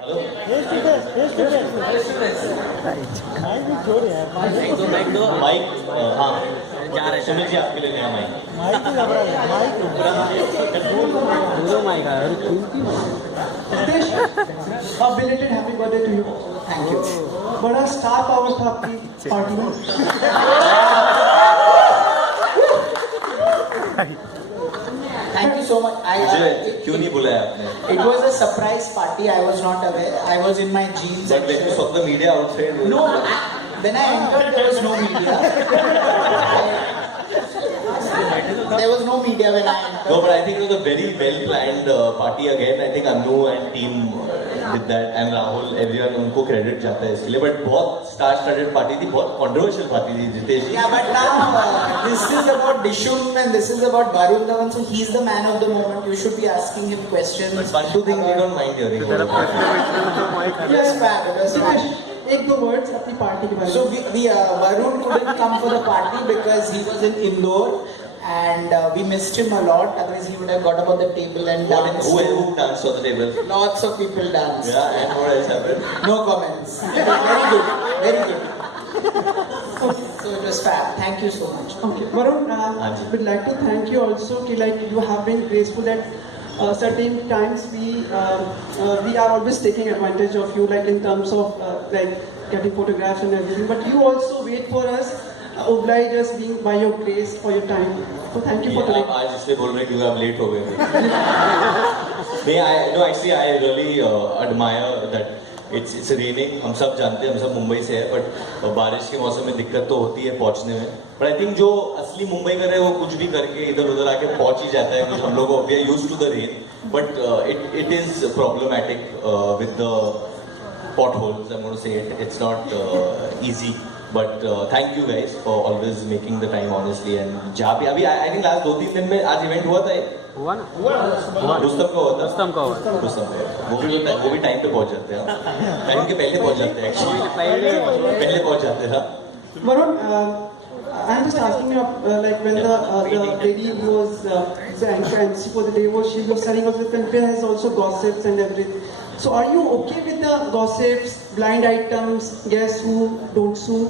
Hello mic दो mic हाँ जा रहे सुनील जी आपके लिए नया माइक दो माइक है और कीमती Ritesh, a belated happy birthday to you. Thank you. बड़ा स्टार पावर था आपकी पार्टी में. Thank you so much. मुझे क्यों नहीं बुलाया आपने? It was a surprise party. I was not aware. I was in my jeans. But when you saw the media outside, No, when I entered, there was no media. There was no media when I entered. no, but I think it was a very well planned party again. I think Anu and team did that and Rahul, everyone उनको credit जाता है इसके लिए. But बहुत star studded party थी, बहुत controversial party थी जितेश जी. Yeah, but now this is about Dishum and this is about Varun Dhawan. So he's the man of the moment. You should be asking him questions. But one two things we don't mind hearing. It was fab. It was fab. Ritesh, एक दो words अपनी party के बारे में. So Varun couldn't come for the party because he was in Indore and we missed him a lot. Otherwise he would have got up on the table and danced. Who danced on the table? Lots of people danced. Yeah, and what else happened? No comments. Very good. Very good. So it was fab. Thank you so much. Okay, Varun, Anji. would like to thank you also. कि like you have been graceful at certain times we are always taking advantage of you, like in terms of like getting photographs and everything. But you also wait for us, oblige us being by your grace for your time. So thank you for today. आप आज इसलिए बोल रहे हैं क्योंकि आप late हो गए थे. नहीं, actually I really admire that it's raining. हम सब जानते हैं, हम सब मुंबई से है, but बारिश के मौसम में दिक्कत तो होती है पहुंचने में. But I think जो असली मुंबई का है वो कुछ भी करके इधर उधर आके पहुंच ही जाता है. कुछ हम लोग we are used to the rain, but it is problematic with the potholes. I'm going to say it. It's not easy. But thank you guys for always making the time honestly and जहाँ पे अभी I think last 2-3 दिन में आज event हुआ था हुआ ना रुस्तम का हुआ था रुस्तम का हुआ रुस्तम का वो भी टाइम पे पहुंच जाते हैं टाइम के पहले पहुंच जाते हैं एक्चुअली पहले पहुंच जाते हैं Varun, I'm just asking you, like when the lady who was the anchor MC for the day she was telling us that Confer has also gossips and everything. So are you okay with the gossips, blind items, guess who, don't sue?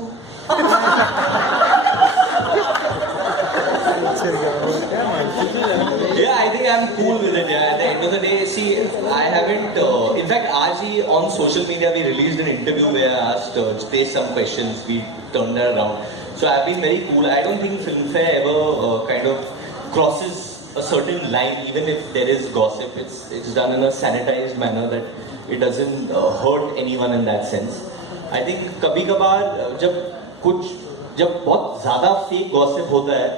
Yeah, I think I'm cool with it. Yeah, at the end of the day, see, I haven't. In fact, Aji on social media we released an interview where I asked Jitesh some questions. We turned that around. So I've been very cool. I don't think Filmfare ever kind of crosses a certain line, even if there is gossip. It's done in a sanitized manner that it doesn't hurt anyone in that sense. I think कभी-कभार जब बहुत ज़्यादा fake gossip होता है,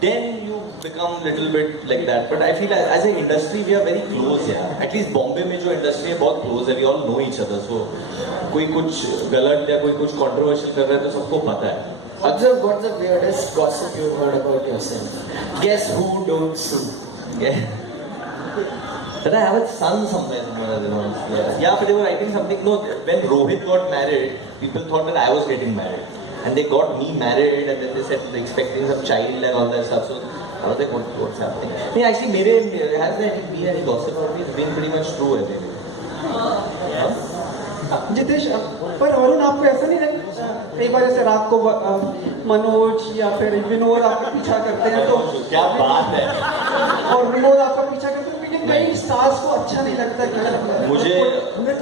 then you become little bit like that. But I feel as an industry we are very close. Yeah, at least Bombay में जो industry है बहुत close है. We all know each other. So कोई कुछ गलत या कोई कुछ controversial कर रहा है तो सबको पता है. Observe what's the weirdest gossip you've heard about yourself. Guess who, don't sue. Yeah. That I have a son somewhere. Yeah, but they were writing something. No, when Rohit got married, people thought that I was getting married. And they got me married and then they said they're expecting some child and all that stuff. So I was like, what's happening? No, actually, has there been any gossip or it's been pretty much true everything. Jitesh, पर वरुण आपको ऐसा नहीं लगता कई बार ऐसे रात को मनोज या फिर विनोद आपका पीछा करते हैं तो क्या बात है और विनोद आपका पीछा करते हैं लेकिन कई स्टार्स को अच्छा नहीं लगता कि मुझे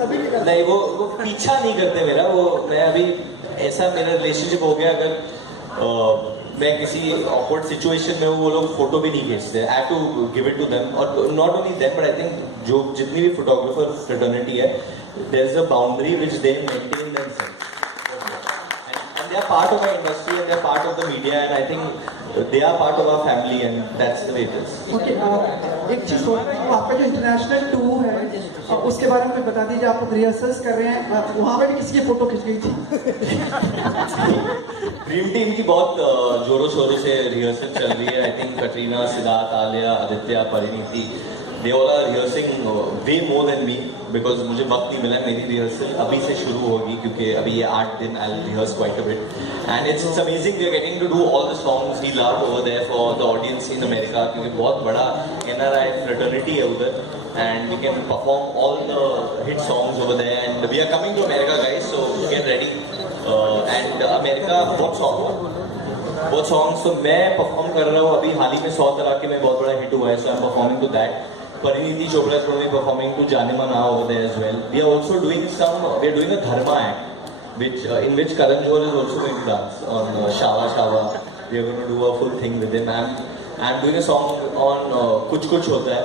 कभी नहीं नहीं वो पीछा नहीं करते मेरा वो मैं अभी ऐसा मेरा रिलेशनशिप हो गया अगर मैं किसी awkward सिचुएशन में हूँ वो लोग फोटो भी नहीं खींचते I have to give it to them और not only them but I think जो जितनी भी फोटोग्राफर fraternity है there is a boundary which they maintain themselves and they are part of our industry and they are part of the media and I think they are part of our family and that's the way it is. Okay, एक चीज और आपका जो international tour है उसके बारे में बता दीजिए आप रिहर्सल्स कर रहे हैं वहाँ पे भी किसी की फोटो खिंच गई थी ड्रीम टीम की बहुत जोरों शोरों से रिहर्सल चल रही है I think Katrina Siddharth Alia Aditya Parineeti they all are rehearsing way more than me because मुझे वक्त नहीं मिला मेरी रिहर्सल अभी से शुरू होगी क्योंकि अभी ये 8 दिन I'll rehearse quite a bit and it's amazing we are getting to do all the songs we love over there for the audience in America क्योंकि बहुत बड़ा NRI fraternity है उधर and we can perform all the hit songs over there. And we are coming to America, guys, so get ready. And America, बहुत songs तो मैं perform कर रहा हूँ अभी हाल ही में 100 तलाके में बहुत बड़ा हिट हुआ है, so I'm performing to that. Parineeti Chopra is going to be performing to Jaane Mana over there as well. We are also doing a dharma act, in which Karan Johar is also going to dance on Shava Shava. We are going to do a full thing with him. I'm doing a song on Kuch Kuch Hota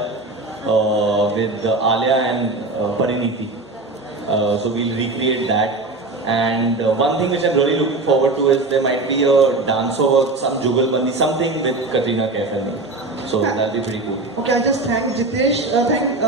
Hai with Alia and Parineeti. So we'll recreate that. And one thing which I'm really looking forward to is there might be a dance over some Jugalbandi, something with Katrina Kaif and me. So that'll be pretty cool. Okay, I just thank Jitesh. Thank